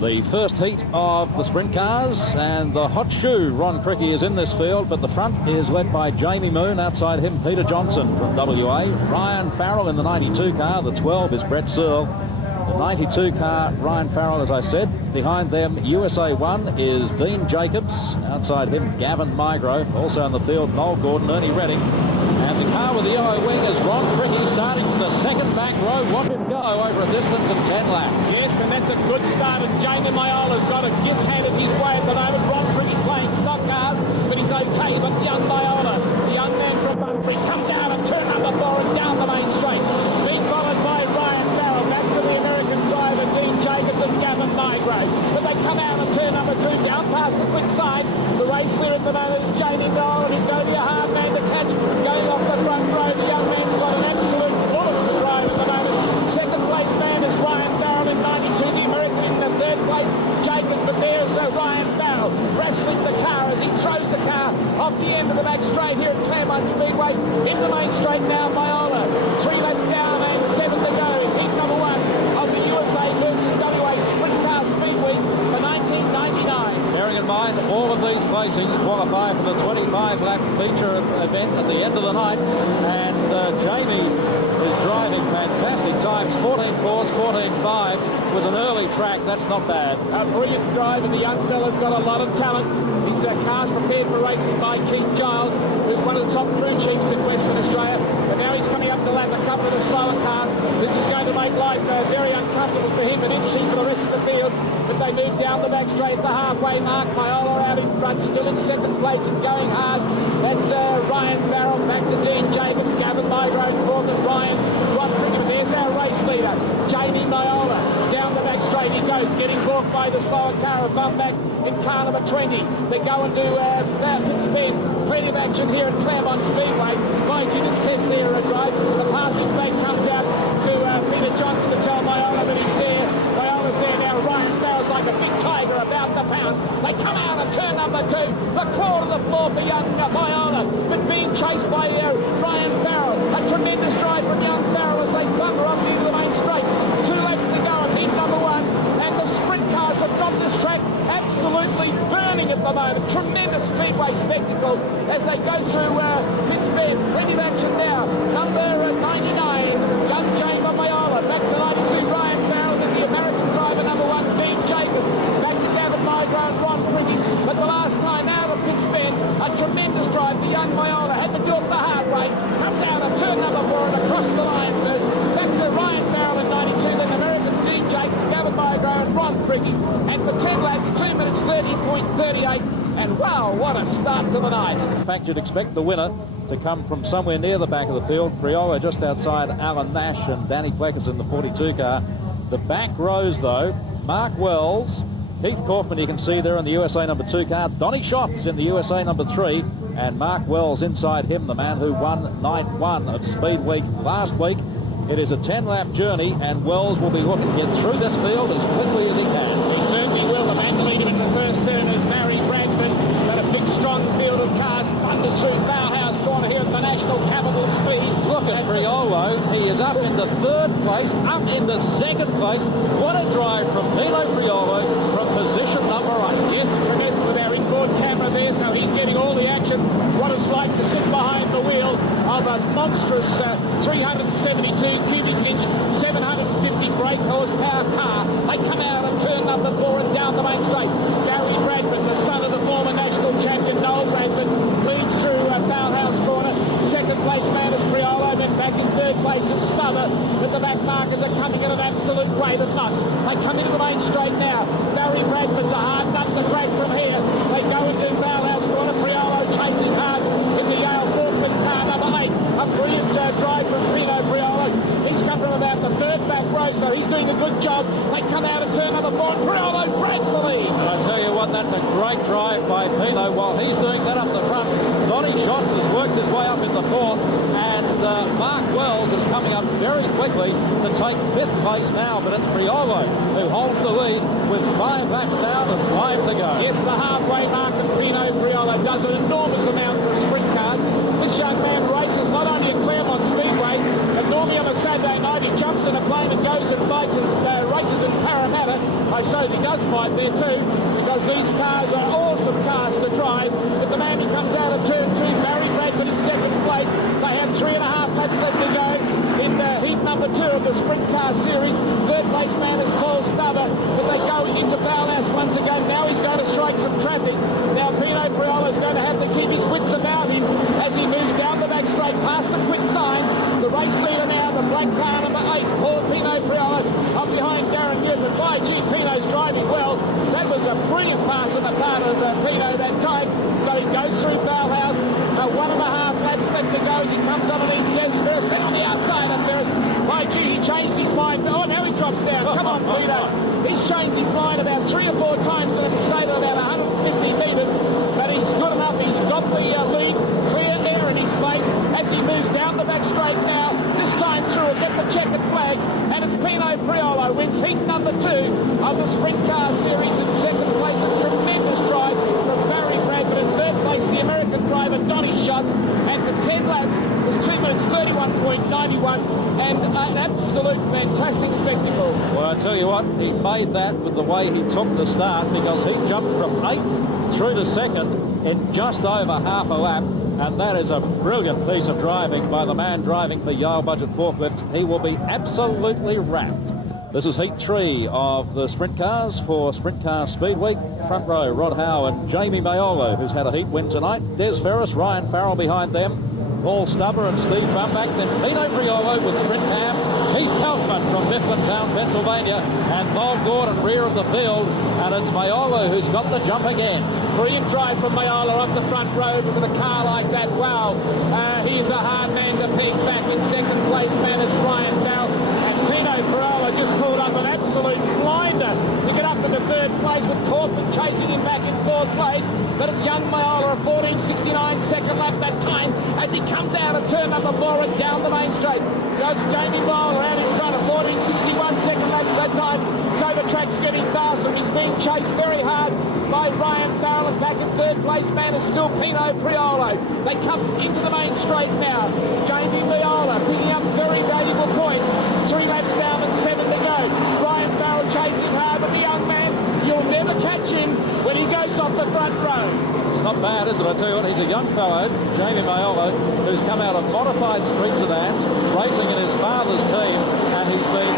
The first heat of the sprint cars, and the hot shoe Ron Cricky is in this field, but the front is led by Jamie Moon. Outside him, Peter Johnson from WA. Ryan Farrell in the 92 car. The 12 is Brett Searle. The 92 car, Ryan Farrell, as I said. Behind them, USA 1 is Dean Jacobs. Outside him, Gavin Migro. Also in the field, Noel Gordon, Ernie Redding. And the car with the yellow wing is Ron Cricky, starting from the second back row. Watch him go over a distance of 10 laps. Yes, and that's a good start. And Jamie Mayola's got a gift handed his way at the moment. Ron Cricky's playing stock cars, but he's okay. But young Mayola, the young man from Bunbury, comes out of turn number 4 and down the main straight. Being followed by Ryan Farrell, back to the American driver, Dean Jacobs and Gavin Migro. But they come out of turn number 2, down past the quick side. The race leader at the moment is Jamie Mayola, and he's going to be a hard man to catch. Going off the front row, the young man's got an absolute bullet to drive at the moment. Second place man is Ryan Farrell in 92, the American in the third place, Jacobs, but there's Ryan Farrell wrestling the car as he throws the car off the end of the back straight here at Claremont Speedway. In the main straight now, Mayola. 3 laps down and 7 to go. Heat number 1 of the USA versus WA Sprintcar Speedweek for 1999. Bearing in mind, all of these placings qualify for the 25-lap feature event at the end of the night, and Jamie is driving fantastic times, 14.4s, 14.5s, with an early track. That's not bad. A brilliant driver. The young fella's got a lot of talent. His car's prepared for racing by Keith Giles, who's one of the top crew chiefs in Western Australia. But now he's coming up to lap a couple of the slower cars. This is going to make life very uncomfortable for him and interesting for the rest of the field. But they move down the back straight, the halfway mark. Mayola out in front, still in second place and going hard. That's Ryan Farrell, back to Dean Jacobs, Gavin Migro, fourth, and Ryan Ron Cricky. There's our race leader, Jamie Mayola. Down the back straight he goes, getting balked by the slower car of Bumback in car number 20. They go and do that pit speed. Plenty of action here at Claremont Speedway. Mind you, this test there a drive. The passing flag comes out to Peter Johnson to tell Mayola that he's there. Mayola's there now. Ryan Farrell's like a big tiger about to pounce. They come out of turn number 2. The claw to the floor for young Mayola, but being chased by Ryan Farrell. A tremendous drive from young Farrell as they thunder up into the main straight. 2 laps to go and heat number 1. And the sprint cars have got this track absolutely burning at the moment. Tremendous speedway spectacle as they go through Pittsburgh. Plenty of action now. Number 99, young Jamie Mayola. Back to 92, Ryan Farrell, and the American driver, number 1, Dean Jacobs. Back to Gavin Migro and Ron Cricky. But the last time out of Pittsburgh, a tremendous drive. The young Mayola had to do it the hard way. Comes out of turn number 4 and across the line first. Back to Ryan Farrell in 92, then American Dean Jacobs, Gavin Migro and Ron Cricky. And for 10 laps, 2 minutes 30.38. And wow, what a start to the night. In fact, you'd expect the winner to come from somewhere near the back of the field. Priolo just outside Alan Nash and Danny Pleckers in the 42 car. The back rows, though, Mark Wells, Keith Kaufman, you can see there in the USA number 2 car. Donny Schatz in the USA number 3. And Mark Wells inside him, the man who won night 1 of Speedweek last week. It is a 10-lap journey, and Wells will be looking to get through this field as quickly as he can. He certainly will. The man leading in the first turn is Barry Bradford. Got a big, strong field of cars. Thunders through Bauhaus corner here at the National Capital of Speed. Look at Priolo. He is up in the 3rd place, up in the 2nd place. What a drive from Pino Priolo from position number 8. Yes, connected with our inboard camera there, so he's getting all the action. What it's like to sit behind the wheel of a monstrous 372 cubic inch, 750 brake horsepower car. They come out of turn number 4 and down the main straight. Barry Bradford, the son of the former national champion Noel Bradford, leads through Bauhaus corner. Second place man is Priolo, then back in 3rd place is Stubber. But the back markers are coming at an absolute rate of knots. They come into the main straight now. Barry Bradford's a hard nut to crack from here. They go into Bauhaus corner. Priolo chasing hard in the Yale Forkman car number 8. A brilliant drive from Pino Priolo. He's come from about the 3rd back row, so he's doing a good job. They come out of turn number 4. Priolo breaks the lead. I tell you what, that's a great drive by Pino. While he's doing that up the front, Donny Schatz has worked his way up in the 4th, and Mark Wells is coming up very quickly to take 5th place now, but it's Priolo who holds the lead with 5 laps down and 5 to go. Yes, the halfway mark of Pino Priolo does an enormous amount for a sprint car. This young man races not only at Claremont Speedway, but normally on a Saturday Saturday night. He jumps in a plane and goes and fights and races in Parramatta. I suppose he does fight there too, because these cars are awesome cars to drive. But the man who comes out of turn 2, Barry Bradford, in second place. They have 3.5 laps left to go in heat number 2 of the Sprintcar series. Third place man is Paul Stubber, but they go into Bowhouse once again. Now he's going to strike some traffic. Now Pino Priolo is going to have to keep his wits about him as he moves down the back straight past the quit sign. The race leader now, the black car number 8, Paul Pino Priolo, up behind Darren Newman. By G, Pino's driving well. That was a brilliant pass on the part of Pino that time. So he goes through Bowhouse. 1.5 laps left to go as he comes underneath Des Ferris. Then on the outside of Ferris. By G, he changed his mind. Oh, now he drops down. Come on, Pino. He's changed his mind about 3 or 4 times and it's stayed at about 150 metres. But he's good enough. He's got the lead. Clear air in his face as he moves down the back straight now. This time through and get the checkered flag. And it's Pino Priolo wins heat number 2 of the Sprint Car Series in second place. A tremendous drive from Barry Bradford. In third place, the American driver Donny Schatz. And for 10 laps was 2 minutes 31.91. And an absolute fantastic spectacle. Well, I tell you what, he made that with the way he took the start, because he jumped from 8th through to 2nd in just over half a lap. And that is a brilliant piece of driving by the man driving for Yale Budget Forklifts. He will be absolutely wrapped. This is heat 3 of the sprint cars for Sprintcar Speedweek. Front row, Rod Howe and Jamie Maiolo, who's had a heat win tonight. Des Ferris, Ryan Farrell behind them. Paul Stubber and Steve Bumback. Then Pino Priolo with Sprint Cam. Keith Kaufman from Mifflintown, Pennsylvania. And Bob Gordon rear of the field. And it's Maiolo who's got the jump again. Brilliant drive from Maiolo up the front road with a car like that. Wow. He's a hard man to peg back. In second place, man, is Brian Farrell. And Pino Priolo just pulled up an absolute blinder to get up into third place, with Kaufman chasing him back in fourth place. But it's young Maiolo, a 14.69 second lap that time as he comes out of turn number 4 and down the main straight. So it's Jamie Maiolo out in front of 14.61 second lap that time. So the track's getting faster. He's being chased very hard by Ryan Farrell, and back in third place man is still Pino Priolo. They come into the main straight now. Jamie Maiolo picking up very valuable points. 3 laps down and 7 to go. Ryan Farrell chasing hard, but the young man, you'll never catch him when he goes off the front row. It's not bad, is it? I tell you what, he's a young fellow, Jamie Maiolo, who's come out of modified street sedans, racing in his father's team, and he's been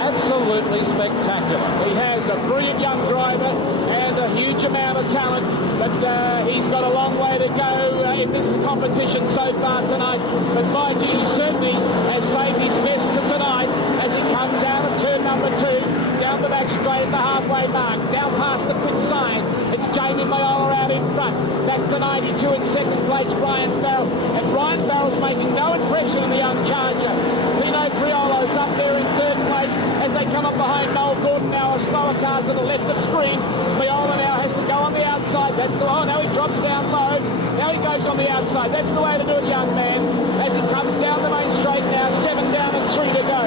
absolutely spectacular. He has a brilliant young driver and a huge amount of talent, but he's got a long way to go in this competition so far tonight. But by G, he certainly has saved his best to tonight as he comes out of turn number 2, down the back straight at the halfway mark, down past the quit sign. It's Jamie Maiolo out in front. Back to 92 in second place, Ryan Farrell. And Ryan Farrell's making no impression on the young charger. Pino Priolo's up there in third place as they come up behind Noel Gordon. Now a slower car to the left of screen. Maiolo now has to go on the outside. Now he drops down low. Now he goes on the outside. That's the way to do it, young man. As he comes down the main straight now, 7 down and 3 to go.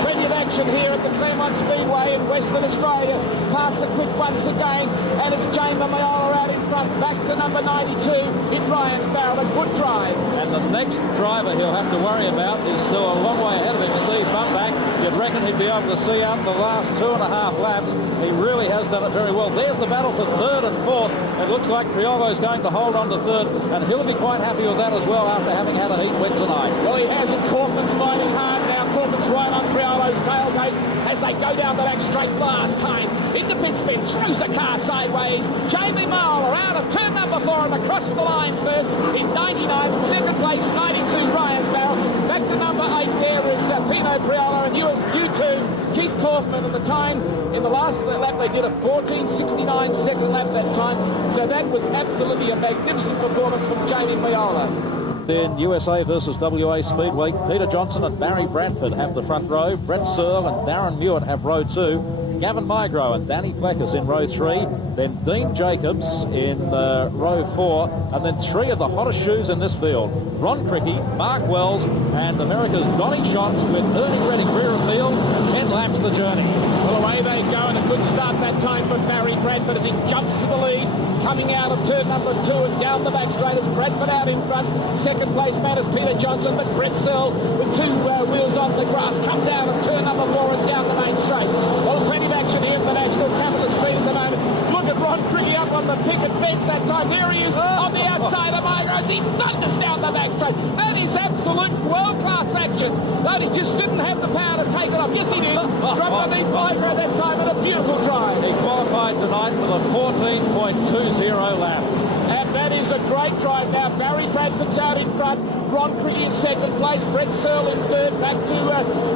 Plenty of action here at the Claremont Speedway in Western Australia. Past the quit once again, and it's Jamie Maiolo out in front. Back to number 92 in Ryan Farrell. A good drive. And the next driver he'll have to worry about is still a long way ahead of him, Steve Bumback. You'd reckon he'd be able to see out the last 2.5 laps. He really has done it very well. There's the battle for third and fourth. It looks like Priolo's going to hold on to third, and he'll be quite happy with that as well after having had a heat win tonight. Well, he has, and Kaufman's fighting hard now. Kaufman's right on Priolo's tailgate as they go down the back straight last time. Into pit spin, throws the car sideways. Jamie Maiolo out of turn number 4 and across the line first in 99. In second place, 92, Ryan Farrell. Back to number 8 there is Pino Priolo, and U2, Keith Kaufman. At the time, in the last lap, they did a 14.69 second lap that time. So that was absolutely a magnificent performance from Jamie Maiolo. In USA versus WA Speedweek, Peter Johnson and Barry Bradford have the front row. Brett Searle and Darren Mewett have row 2. Gavin Migro and Danny Plekas in row 3. Then Dean Jacobs in row 4. And then 3 of the hottest shoes in this field. Ron Cricky, Mark Wells, and America's Donny Schatz with Ernie Redding rear of field. 10 laps the journey. Well, away they go, and a good start that time for Barry Bradford as he jumps to the lead. Coming out of turn number 2 and down the back straight is Bradford out in front. Second place man is Peter Johnson, but Brett Searle with 2 wheels on the grass. but he just didn't have the power to take it off. Yes, he did. Dropped underneath Piper at that time and a beautiful drive. He qualified tonight for the 14.20 lap. And that is a great drive now. Barry Bradford's out in front. Ron Criggy in second place. Brett Searle in third. Back to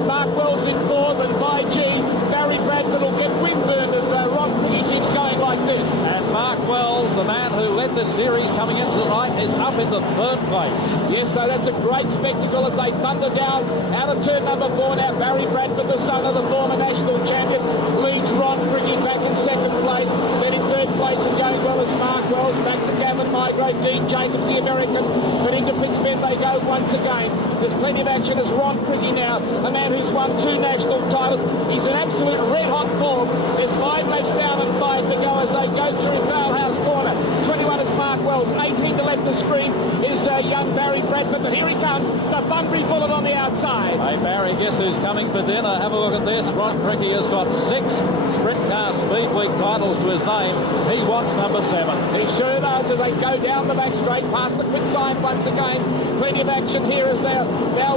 Mark Wells in fourth. And by G, Barry Bradford will get windburned if Ron Criggy keeps going like this. And Mark Wells, the man who led this series coming into the night, is up in the third place. Yes, so that's a great spectacle as they thunder down out of turn number 4 now. Barry Bradford, the son of the former national champion, leads Ron Criggy back in second place. Then in third place and going well as Mark Wells. Back to Gavin Migro, Dean Jacobs, the American. But into Pittsburgh they go once again. There's plenty of action as Ron Criggy now, a man who's won 2 national titles. He's an absolute red-hot form. There's 5 laps down and 5 to go as they go through Valhouse Corner. 21 is Mark Wells, 18 to left the screen is young Barry Bradford. But here he comes, the Bunbury Bullet on the outside. Hey Barry, guess who's coming for dinner? Have a look at this. Ron Criggy has got 6 Sprintcar Speedweek titles to his name. He wants number 7. He sure does as they go down the back straight past the quick sign once again. Plenty of action here as now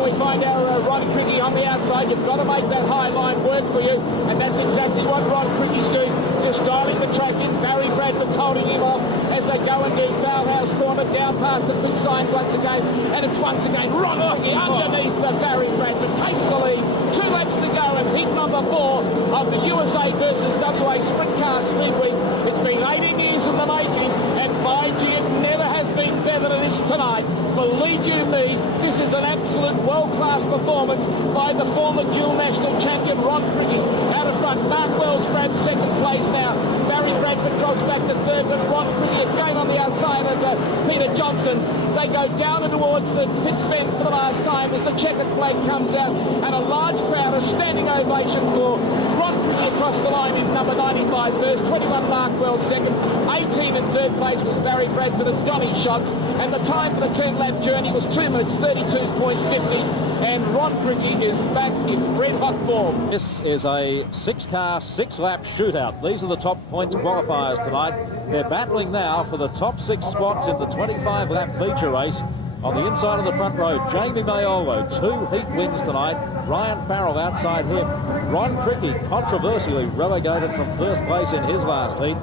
we find our Ron Criggy on the outside. You've got to make that high line work for you, and that's exactly what Ron Criggy's doing. Just dialing the track in. Barry Bradford's holding him off as they go into Valhouse Corner, down past the quick sign once again, and it's once again Ron Criggy underneath Barry Bradford takes the lead. 2 laps to go and heat number 4 of the USA versus WA Sprintcar Speedweek. It's been 18 years in the making, and by G, it never has been better than this tonight. Believe you me, this is an absolute world-class performance by the former dual national champion Ron Criggy. Out of front, Mark Wells grabs second place now. Barry Bradford drops back to third, but Ron Criggy again on the outside of Peter Johnson. They go down and towards the pit stand for the last time as the checkered flag comes out, and a large crowd, a standing ovation for Ron Criggy across the line in number 95 first, 21 Mark Wells second, 18 in third place was Barry Bradford and Donny Shots, and the time for the 10-lap journey was 2 minutes 32.50. And Ron Criggy is back in red-hot form. This is a 6-car, 6-lap shootout. These are the top points qualifiers tonight. They're battling now for the top 6 spots in the 25-lap feature race. On the inside of the front row, Jamie Maiolo, 2 heat wins tonight. Ryan Farrell outside him. Ron Criggy controversially relegated from first place in his last heat.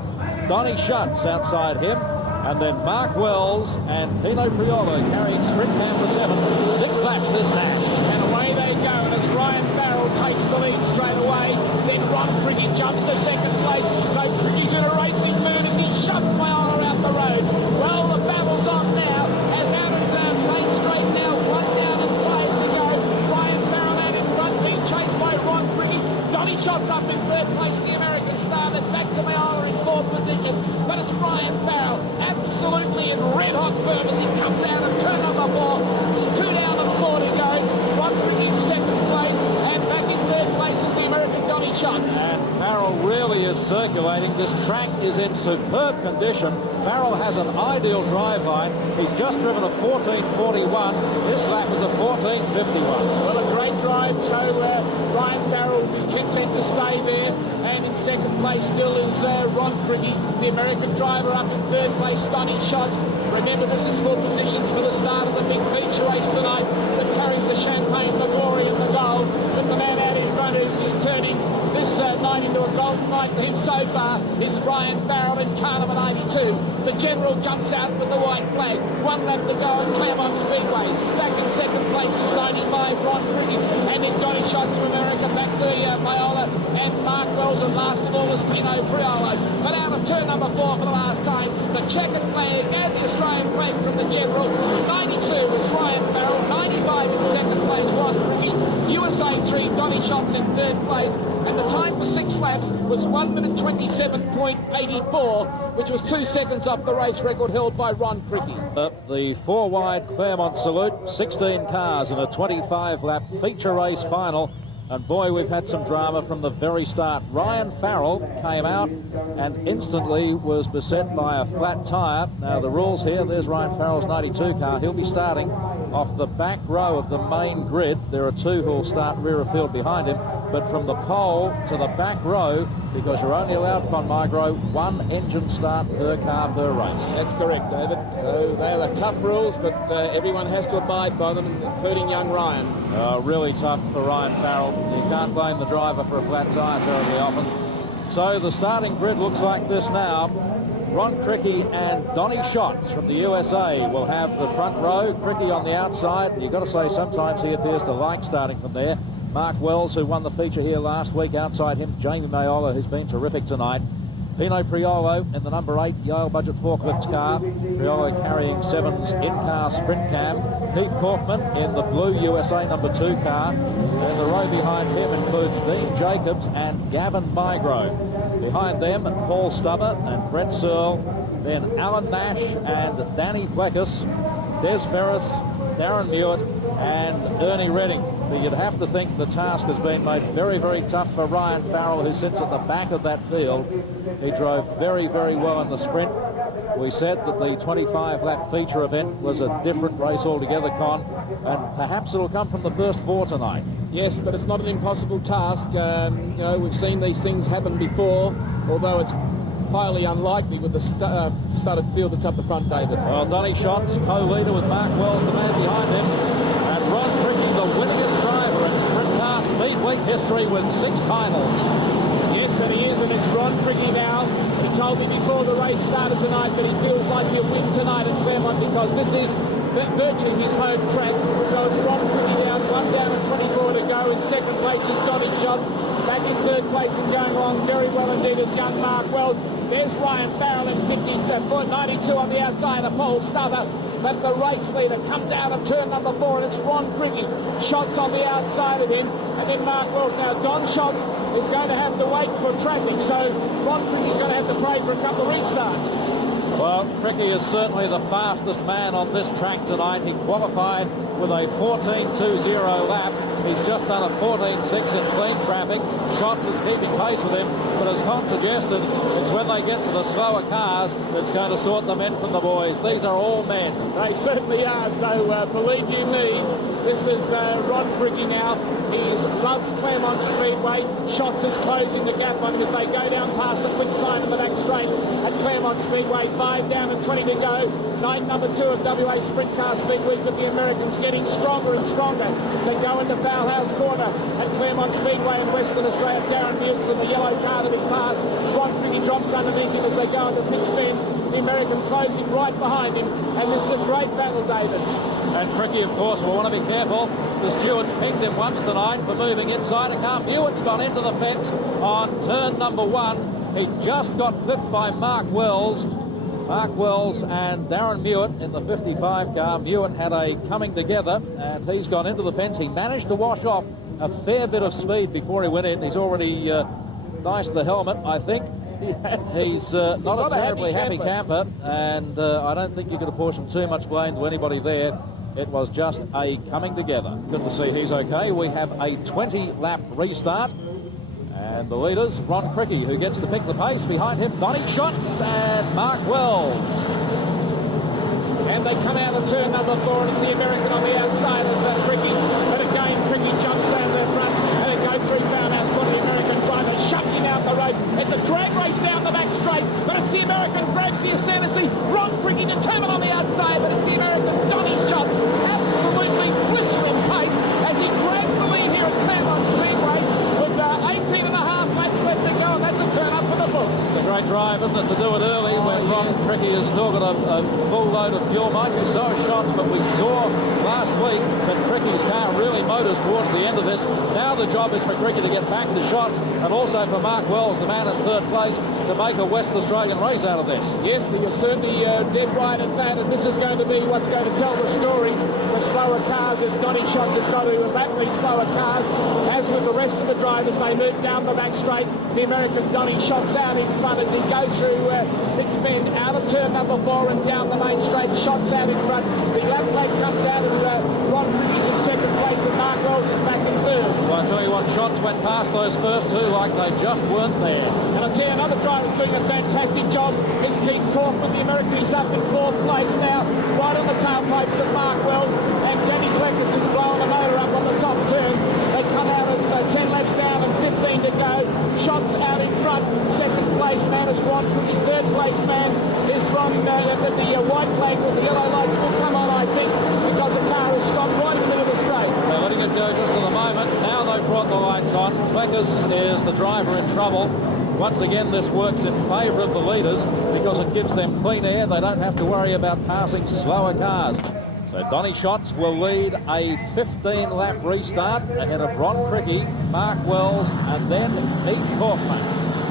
Donny Schutz outside him. And then Mark Wells and Pino Priolo carrying Sprintcar for 7. 6 laps this match. And away they go, and as Ryan Farrell takes the lead straight away, then Ron Criggy jumps to second place. So Criggy's in a racing mood as he shoves Priolo out the road. Well, the battle's on now, as out of Main Straight now, 1 down and 5 to go. Ryan Farrell out in front, being chased by Ron Criggy. Donny Shots up in third place, the American star, then back to Mayola in 4th position. But it's Ryan Farrell, absolutely in red-hot form as he comes out of turn number 4. 2 down and 4 to go. Ron Criggy in second place, and back in third place is the American Donny Shots. And Farrell really is circulating. This track is in superb condition. Farrell has an ideal drive line. He's just driven a 14.41. This lap is a 14.51. Well, a great drive, so Ryan Farrell will be content to stay there. And in second place still is Ron Criggy, the American driver. Up in third place, Donny Shots. Remember, this is for positions for the start of the big feature race tonight that carries the champagne, the glory and the gold. But the man out in front who's just turning this night into a golden night for him so far is Ryan Farrell in car number 92. The General jumps out with the white flag. 1 lap to go at Claremont Speedway. Back in second place is 95, Ron Criggy. And in Donny Shots from America, back to Mayola and Mark Wells, and last of all is Pino Priolo. But out of turn number 4 for the last time, the checkered flag and the Australian flag from the General. 92 is Ryan Farrell, 95 in second place, Ron Criggy. USA 3, Donny Shots in third place. And the time for 6 laps was 1 minute 27.84, which was 2 seconds off the race record held by Ron Criggy. The 4-wide Claremont salute, 16 cars in a 25-lap feature race final. And boy, we've had some drama from the very start. Ryan Farrell came out and instantly was beset by a flat tyre. Now the rules here, there's Ryan Farrell's 92 car. He'll be starting off the back row of the main grid. There are two who will start rear of field behind him, but from the pole to the back row, because you're only allowed, Conmagro, one engine start per car per race. That's correct, David. So they are the tough rules, but everyone has to abide by them, including young Ryan. Really tough for Ryan Farrell. You can't blame the driver for a flat tyre terribly often. So the starting grid looks like this now. Ron Cricky and Donnie Schatz from the USA will have the front row. Cricky on the outside. You've got to say sometimes he appears to like starting from there. Mark Wells, who won the feature here last week, outside him. Jamie Maiola, who's been terrific tonight. Pino Priolo in the number 8 Yale Budget Forklifts car. Priolo carrying 7's in-car sprint cam. Keith Kaufman in the blue USA number 2 car. And the row behind him includes Dean Jacobs and Gavin Migro. Behind them, Paul Stubber and Brett Searle. Then Alan Nash and Danny Plekas. Des Ferris, Darren Mewett and Ernie Redding. But you'd have to think the task has been made very, very tough for Ryan Farrell, who sits at the back of that field. He drove very, very well in the sprint. We said that the 25-lap feature event was a different race altogether, Con, and perhaps it'll come from the first 4 tonight. Yes, but it's not an impossible task. You know, we've seen these things happen before, although it's highly unlikely with the started field that's up the front, David. Well, Donnie Schatz, co-leader with Mark Wells, the man behind him, and Ron Cricky, the winningest driver in Sprintcar Speedweek history with 6 titles. Yes, and he is, and it's Ron Cricky now. He told me before the race started tonight that he feels like he'll win tonight in Claremont because this is virtually his home track. So it's Ron Cricky down, 1 down and 24 to go. In second place is Donnie Schatz. Back in third place and going along very well indeed is young Mark Wells. There's Ryan Farrell in 92 on the outside of Paul Stubber. But the race leader comes out of turn number 4 and it's Ron Cricky. Schatz on the outside of him. And then Mark Wells. Now Don Schatz is going to have to wait for traffic. So Ron Cricky's going to have to pray for a couple of restarts. Well, Cricky is certainly the fastest man on this track tonight. He qualified with a 14.20 lap. He's just done a 14.6 in clean traffic. Schatz is keeping pace with him, but as Con suggested, it's when they get to the slower cars that's going to sort the men from the boys. These are all men. They certainly are, so believe you me, this is Ron Cricky now. He loves Claremont Speedway. Schatz is closing the gap on him as they go down past the quick sign of the back straight at Claremont Speedway. 5 down and 20 to go. Night number 2 of WA Sprintcar Speedweek, but the Americans getting stronger and stronger. They go into Foulhouse Corner at Claremont Speedway in Western Australia. Darren Mewett in the yellow car to be passed. Ron Cricky drops underneath him as they go into pit bend. The American closing right behind him, and this is a great battle, David. And Cricky, of course, will want to be careful. The stewards pinged him once tonight for moving inside a car. Mewett's gone into the fence on turn number 1. He just got clipped by Mark Wells. Mark Wells and Darren Mewett in the 55 car. Mewett had a coming together, and he's gone into the fence. He managed to wash off a fair bit of speed before he went in. He's already diced the helmet, I think. Yes. He's not a terribly happy camper, and I don't think you could apportion too much blame to anybody there. It was just a coming together. Good to see he's okay. We have a 20-lap restart. And the leaders, Ron Cricky, who gets to pick the pace. Behind him, Donnie Schatz and Mark Wells. And they come out of turn number 4, and it's the American on the outside of Cricky. But again, Cricky jumps out of the front, and it goes through Foulhouse Corner. The American driver shuts him out the road. It's a drag race down the back straight, but it's the American grabs the ascendancy. Ron Cricky determined on the outside, but it's the American Donnie Schatz absolutely blistering pace as he drags the lead here at Claremont Speedway with 18 and a half laps left to go, and that's a turn up for the books. It's a great drive, isn't it, to do it early when Ron Cricky has still got a full load of fuel. Might be so shots, but we saw last week that Cricky's car really motors towards the end of this. Now the job is for Cricky to get back to shots, and also for Mark Wells, the man in third place, to make a West Australian race out of this. Yes, you're certainly dead right at that, and this is going to be what's going to tell the story for slower cars as Donnie Schatz has got to lap these slower cars. As with the rest of the drivers, they move down the back straight. The American Donnie Schatz out in front as he goes through Pitts Bend, out of turn number 4 and down the main straight. Schatz out in front. The lap plate comes out and Ron Cricky's in second place and Mark Wells is back in third. Well, I tell you what, Schatz went past those first 2 like they just weren't there. And I'll tell you, another driver's doing a fantastic job is Keith Kaufman, the American. He's up in 4th place now, right on the tailpipes of Mark Wells. And Andy Glennis is blowing the motor up on the top turn. They come out of 10 laps down and 15 to go. Shots out in front. Second place man is Ron Cookie. Third place man is Ron. The white flag with the yellow lights will come on, I think, because the car has stopped right in the middle of the straight. They're letting it go just for the moment. Now they've brought the lights on. Fleckers is the driver in trouble. Once again, this works in favour of the leaders because it gives them clean air. They don't have to worry about passing slower cars. So Donny Schatz will lead a 15-lap restart ahead of Ron Cricky, Mark Wells, and then Heath Kaufman.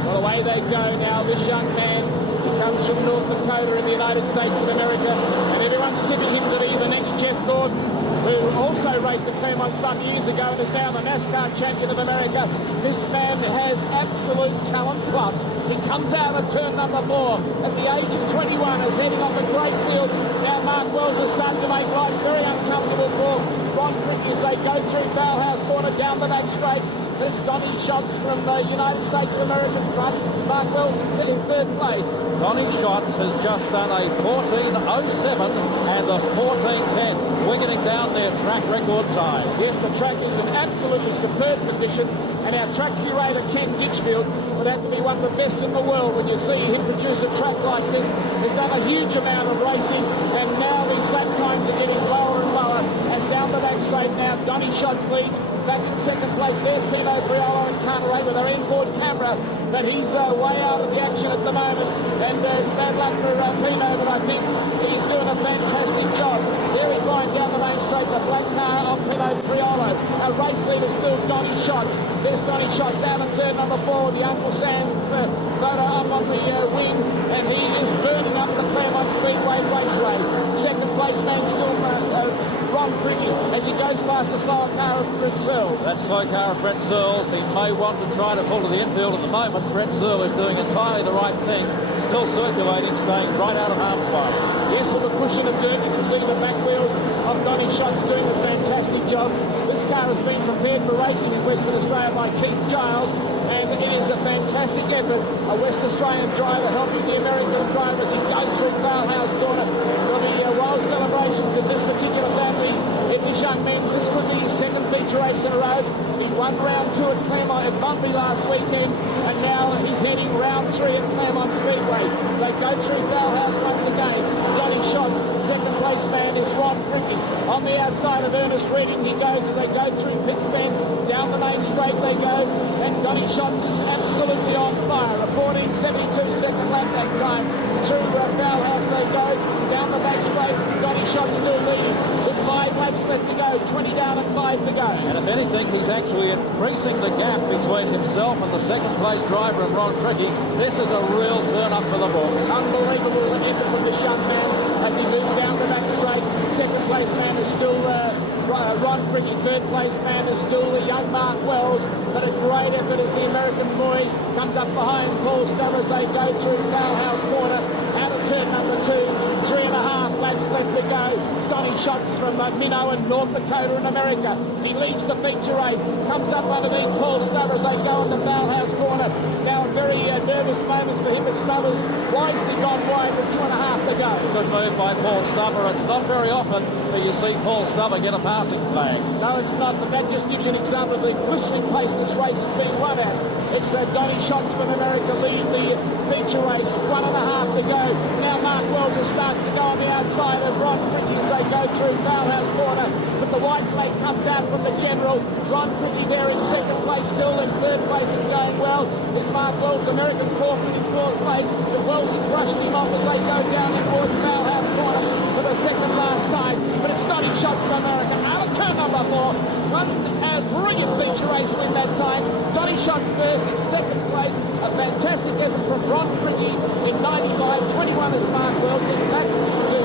Well, away they go now. This young man, he comes from North Dakota in the United States of America, and everyone's tipping him to be the next Jeff Gordon, who also raced at Claremont some years ago and is now the NASCAR champion of America. This man has absolute talent plus. He comes out of turn number 4 at the age of 21, is heading off a great field. Now Mark Wells is starting to make life very uncomfortable for Ron Cricky as they go through Bauhaus Corner down the back straight. There's Donny Schatz from the United States of America front. Mark Wells is in third place. Donny Schatz has just done a 14.07 and a 14.10, winging down their track record time. Yes, the track is in absolutely superb condition, and our track curator Ken Ditchfield would have to be one of the best in the world when you see him produce a track like this. He's done a huge amount of racing, and now these lap times are getting lower and lower as down the back straight now Donny Schatz leads. Back in second place, there's Pino Briolo and Carteret with their inboard camera, but he's way out of the action at the moment, and it's bad luck for Pino, but I think he's doing a fantastic job. Here he's going down the main straight, the black car of Pino Briolo. Our race leader still Donny Schatz. There's Donny Schatz down in turn number 4 with the Uncle Sam photo up on the wing, and he is burning up the Claremont Speedway raceway. Second place man still Ron Cricky as he goes past the slower car of Brett Searles. That slow car of Brett Searles, he may want to try to pull to the infield at the moment. Brett Searles is doing entirely the right thing, still circulating, staying right out of harm's way. Yes, with the push of the dirt, you can see the back wheels of Donny Schatz doing a fantastic job. This car has been prepared for racing in Western Australia by Keith Giles, and it is a fantastic effort. A West Australian driver helping the American driver as he goes through Bauhaus Corner. There'll be wild celebrations in this particular family. In this young man's, this could be his second feature race in a row. He won round 2 at Claremont at Bunbury last weekend, and now he's heading round 3 at Claremont Speedway. They go through Bauhaus once again. Donny Schatz, second place man is Ron Cricky. On the outside of Ernest Reading he goes as they go through Pitts Bend. Down the main straight they go, and Donny Schatz is absolutely on fire. A 14.72 second lap that time. Through Bauhaus they go. Down the back straight, Donny Schatz still leading with 5 laps left to go, 20 down and 5 to go. And if anything, he's actually increasing the gap between himself and the second place driver and Ron Cricky. This is a real turn up for the books. Unbelievable effort from this young man as he moves down the back straight. Second place man is still Ron Cricky. Third place man is still the young Mark Wells. But a great effort as the American boy comes up behind Paul Stubbs. They go through Bauhaus Corner out of turn number 2. 3.5 laps left to go. Donny Schatz from Minnow in North Dakota in America. He leads the feature race. Comes up underneath Paul Stubbs. They go into Bauhaus Corner. Now very nervous moments for him, but Stubbs wisely gone wide with 2.5 to go. Good move by Paul Stubber. It's not very often that you see Paul Stubber get a passing flag. No, it's not, but that just gives you an example of the blistering pace this race has been run at. It's Donny Schatz from America leading the feature race. 1.5 to go. Now Mark Wells starts to go on the outside of Ron Cricky as they go through Bauhaus Corner. But the white flag comes out from the general. Ron Cricky there in second place, still in third place and going well. Is Mark Wells, American Corcoran in fourth place. But Wells is rushing him off as they go down towards Bauhaus Corner for the second last time. But it's Donny Schatz from America out of turn number 4. Run a brilliant feature race win that time. Donny Schatz first in second place. A fantastic effort from Ron Cricky in 95. 21 is Mark Wells. Getting back to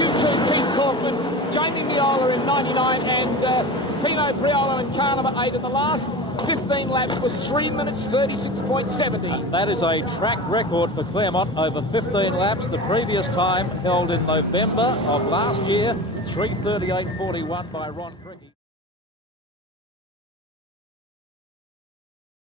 U2 Keith Kaufman. Jamie Miola in 99 and Pino Briolo in car number 8 in the last 15 laps was 3 minutes 36.70. That is a track record for Claremont over 15 laps. The previous time held in November of last year, 3:38.41 by Ron Cricky.